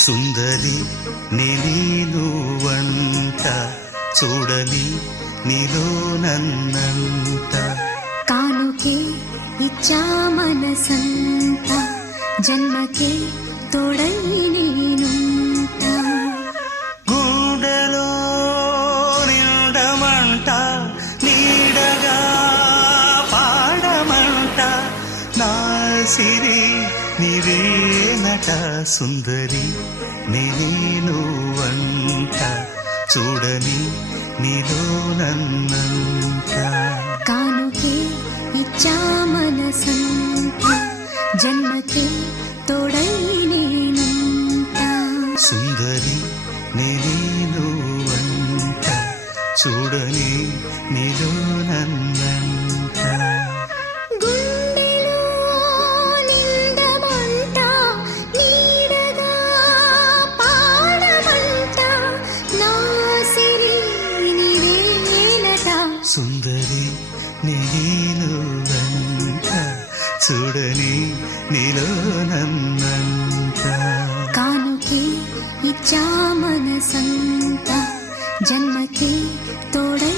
సుందరి నీను వంట చూడని నీలో నన్నంత కానుకే ఇచ్చా మనసంత జన్మకే తోడై నేనుంట గుండెలో నిండమంట నీడగా పాడమంట నా సిరి నీవేనట సుందరి నేను వంట చూడని నీలో నన్నంత కానుకే ఇచ్చా మనసంత జన్మకే తోడై నేనుంట సుందరి నేను వంట చూడని నీలో నన్నంత గుండెలో నిండమంట నీడగా పాడమంట నా సిరి నీవేనట సుందరి నేను వంట చూడని నీలో నన్నంత కానుకే ఇచ్చా మనసంత జన్మకే తోడై